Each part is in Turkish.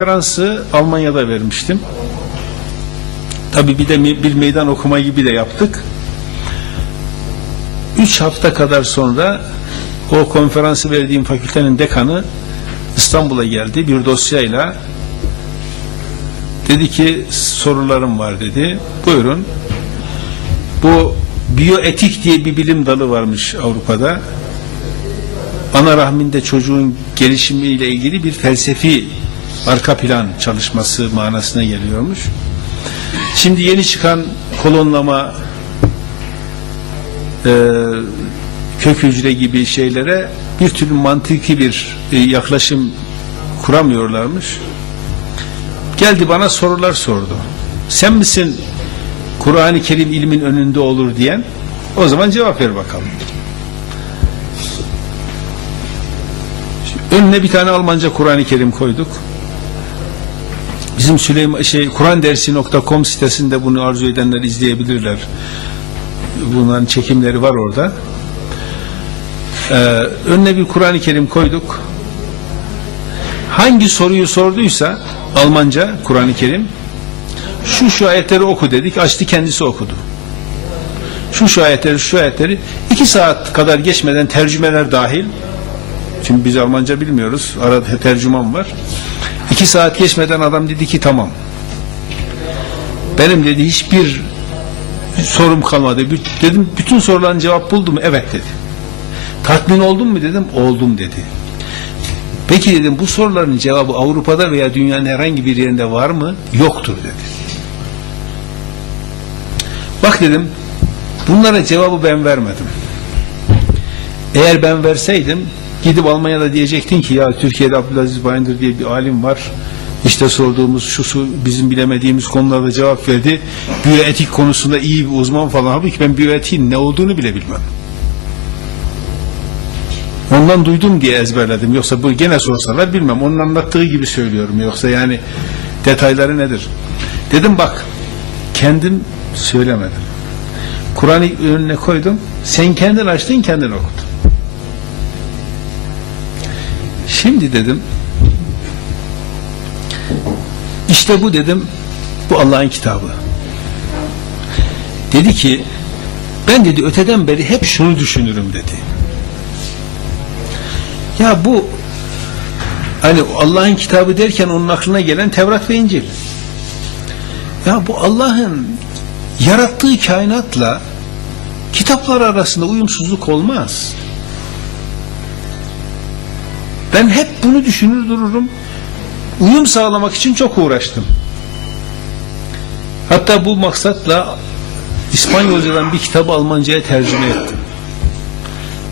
konferansı Almanya'da vermiştim. Tabii bir de bir meydan okuma gibi de yaptık. Üç hafta kadar sonra o konferansı verdiğim fakültenin dekanı İstanbul'a geldi bir dosyayla. Dedi ki sorularım var dedi. Buyurun. Bu biyoetik diye bir bilim dalı varmış Avrupa'da. Ana rahminde çocuğun gelişimiyle ilgili bir felsefi arka plan çalışması manasına geliyormuş. Şimdi yeni çıkan kolonlama e, kök hücre gibi şeylere bir türlü mantıki bir e, yaklaşım kuramıyorlarmış. Geldi bana sorular sordu. Sen misin Kur'an-ı Kerim ilmin önünde olur diyen? O zaman cevap ver bakalım. Önüne bir tane Almanca Kur'an-ı Kerim koyduk. Bizim Süleyman şey Kur'andersi.com sitesinde bunu arzu edenler izleyebilirler. Bunların çekimleri var orada. Ee, önüne bir Kur'an-ı Kerim koyduk. Hangi soruyu sorduysa Almanca Kur'an-ı Kerim şu şu ayetleri oku dedik. Açtı kendisi okudu. Şu şu ayetleri şu ayetleri iki saat kadar geçmeden tercümeler dahil Şimdi biz Almanca bilmiyoruz. Arada tercüman var. İki saat geçmeden adam dedi ki tamam. Benim dedi hiçbir sorum kalmadı. Dedim bütün soruların cevap buldum? Evet dedi. Tatmin oldun mu dedim. Oldum dedi. Peki dedim bu soruların cevabı Avrupa'da veya dünyanın herhangi bir yerinde var mı? Yoktur dedi. Bak dedim bunlara cevabı ben vermedim. Eğer ben verseydim gidip Almanya'da diyecektin ki ya Türkiye'de Abdülaziz Bayındır diye bir alim var. İşte sorduğumuz şu su bizim bilemediğimiz konularda cevap verdi. Biyoetik konusunda iyi bir uzman falan. Halbuki ben biyoetiğin ne olduğunu bile bilmem. Ondan duydum diye ezberledim. Yoksa bu gene sorsalar bilmem. Onun anlattığı gibi söylüyorum. Yoksa yani detayları nedir? Dedim bak kendim söylemedim. Kur'an'ı önüne koydum. Sen kendin açtın kendin okudun. Şimdi dedim işte bu dedim bu Allah'ın kitabı. Dedi ki ben dedi öteden beri hep şunu düşünürüm dedi. Ya bu hani Allah'ın kitabı derken onun aklına gelen Tevrat ve İncil. Ya bu Allah'ın yarattığı kainatla kitaplar arasında uyumsuzluk olmaz. Ben hep bunu düşünür dururum. Uyum sağlamak için çok uğraştım. Hatta bu maksatla İspanyolcadan bir kitabı Almanca'ya tercüme ettim.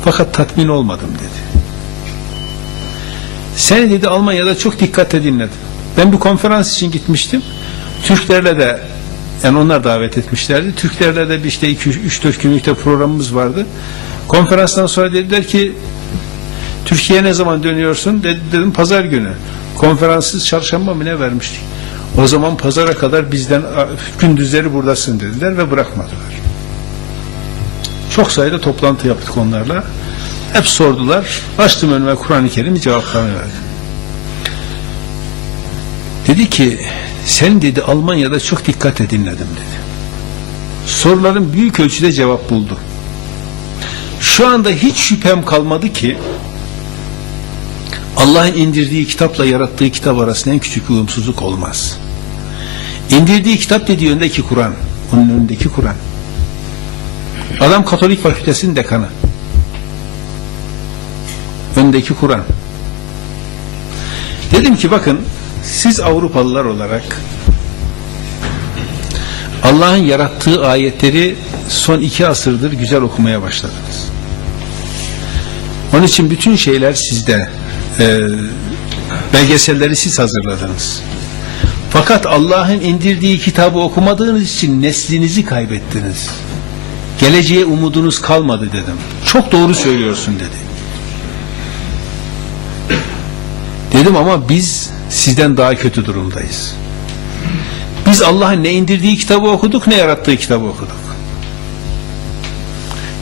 Fakat tatmin olmadım dedi. Seni dedi Almanya'da çok dikkatle dinledim. Ben bir konferans için gitmiştim. Türklerle de yani onlar davet etmişlerdi. Türklerle de bir işte 3-4 günlük de programımız vardı. Konferanstan sonra dediler ki Türkiye'ye ne zaman dönüyorsun? Dedi, dedim pazar günü. Konferanssız çarşamba mı ne vermiştik? O zaman pazara kadar bizden gündüzleri buradasın dediler ve bırakmadılar. Çok sayıda toplantı yaptık onlarla. Hep sordular. Açtım önüme Kur'an-ı Kerim cevaplarını verdim. Dedi ki sen dedi Almanya'da çok dikkatle dinledim dedi. Soruların büyük ölçüde cevap buldu. Şu anda hiç şüphem kalmadı ki Allah'ın indirdiği kitapla yarattığı kitap arasında en küçük uyumsuzluk olmaz. İndirdiği kitap dediği öndeki Kur'an. Onun önündeki Kur'an. Adam Katolik Fakültesinin dekanı. Öndeki Kur'an. Dedim ki bakın siz Avrupalılar olarak Allah'ın yarattığı ayetleri son iki asırdır güzel okumaya başladınız. Onun için bütün şeyler sizde. Ee, belgeselleri siz hazırladınız. Fakat Allah'ın indirdiği kitabı okumadığınız için neslinizi kaybettiniz. Geleceğe umudunuz kalmadı dedim. Çok doğru söylüyorsun dedi. Dedim ama biz sizden daha kötü durumdayız. Biz Allah'ın ne indirdiği kitabı okuduk ne yarattığı kitabı okuduk.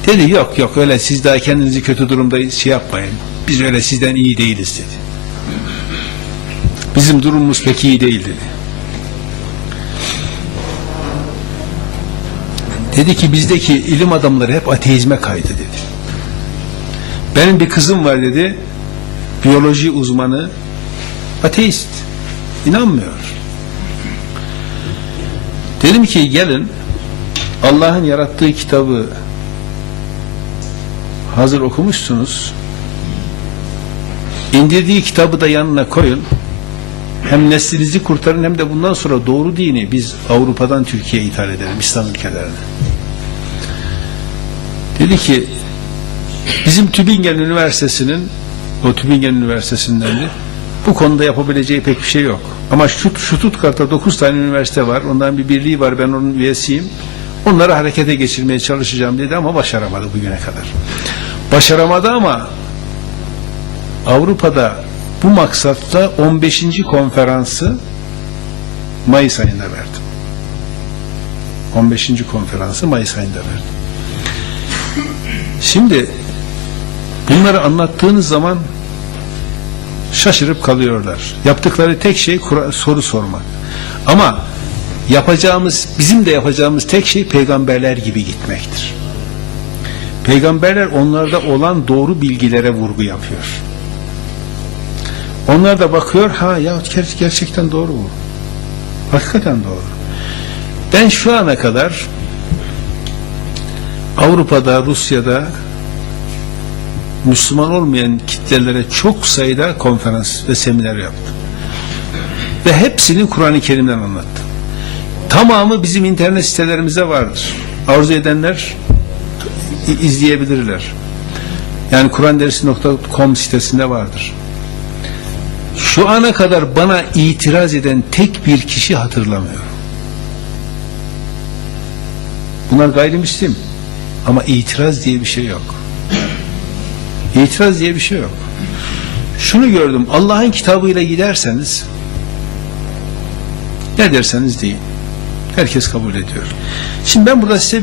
Dedi yok yok öyle siz daha kendinizi kötü durumda şey yapmayın. Biz öyle sizden iyi değiliz dedi. Bizim durumumuz pek iyi değil dedi. Dedi ki bizdeki ilim adamları hep ateizme kaydı dedi. Benim bir kızım var dedi. Biyoloji uzmanı ateist. inanmıyor. Dedim ki gelin Allah'ın yarattığı kitabı hazır okumuşsunuz. İndirdiği kitabı da yanına koyun. Hem neslinizi kurtarın hem de bundan sonra doğru dini biz Avrupa'dan Türkiye'ye ithal edelim İslam ülkelerine. Dedi ki bizim Tübingen Üniversitesi'nin o Tübingen Üniversitesi'ndendi. Bu konuda yapabileceği pek bir şey yok. Ama şu Stuttgart'ta 9 tane üniversite var. Ondan bir birliği var. Ben onun üyesiyim. Onları harekete geçirmeye çalışacağım dedi ama başaramadı bugüne kadar. Başaramadı ama Avrupa'da bu maksatla 15. konferansı Mayıs ayında verdim. 15. konferansı Mayıs ayında verdim. Şimdi bunları anlattığınız zaman şaşırıp kalıyorlar. Yaptıkları tek şey soru sormak. Ama yapacağımız, bizim de yapacağımız tek şey peygamberler gibi gitmektir. Peygamberler onlarda olan doğru bilgilere vurgu yapıyor. Onlar da bakıyor, ha ya ger- gerçekten doğru bu. Hakikaten doğru. Ben şu ana kadar Avrupa'da, Rusya'da Müslüman olmayan kitlelere çok sayıda konferans ve seminer yaptım. Ve hepsini Kur'an-ı Kerim'den anlattım. Tamamı bizim internet sitelerimizde vardır. Arzu edenler izleyebilirler. Yani kurandersi.com sitesinde vardır. Şu ana kadar bana itiraz eden tek bir kişi hatırlamıyorum. Bunlar gayrimüslim. Ama itiraz diye bir şey yok. İtiraz diye bir şey yok. Şunu gördüm. Allah'ın kitabıyla giderseniz ne derseniz deyin. Herkes kabul ediyor. Şimdi ben burada size